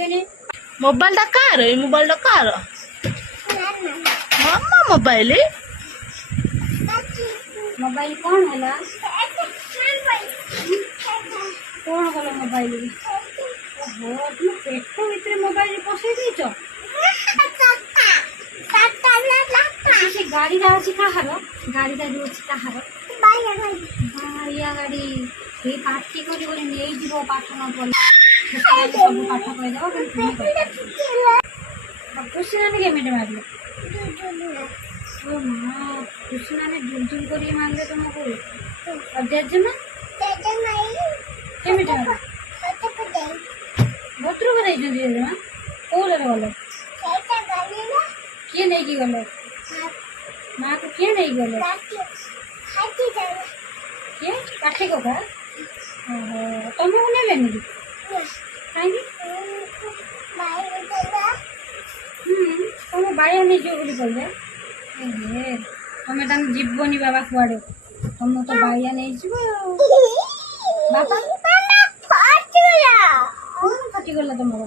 ମୋବାଇଲଟା କାହାର? ଏଇ ମୋବାଇଲଟା କାହାର? ମାମା ମୋବାଇଲ ମୋବାଇଲ କଣ ହେଲା? କଣ କଲ ମୋବାଇଲ? ଓହୋ, ତୁମ ପେଟ ଭିତରେ ମୋବାଇଲ ପଶେଇ ଦେଇଛ? ସେ ଗାଡ଼ିଟା ଅଛି କାହାର? ଗାଡ଼ିଟା ଯୋଉ ଅଛି କାହାର? ବାଇଆ ଗାଡ଼ି। ସେଇ ପାଟି କରି କରି ନେଇଯିବ ପାଠ ନ ପଢ଼ିଲେ। ସବୁ ପାଠ କହିଦେବ। ଖୁସି ନାନୀ କେମିତି ମାରିଲେ? ଓ ମା, ଖୁସି ନାନୀ ଝୁଲଝୁଲ କରିକି ମାରିଲେ ତୁମକୁ। ଆଉ ଜେଜେମା କେମିତି ମାରିଲେ? ଭଦ୍ରକୁ ଦେଇଛନ୍ତି ଜେଜେମା? କୋଉରେ ଗଲେ? କିଏ ନେଇକି ଗଲେ? ମାକୁ କିଏ ନେଇକି ଗଲେ? କିଏ? କାଠି କକା? ଓହୋ, ତମକୁ ନେଲେନି କି? କାହିଁକି? ତମ ବାୟା ନେଇଯିବ ବୋଲି କହିଲେ। ତମେ ତାଙ୍କୁ ଯିବନି ବାବା କୁଆଡ଼େ, ତମକୁ ତ ବାୟା ନେଇଯିବ ଆଉ। ବାପା କଣ ଫାଟିଗଲା ତମର?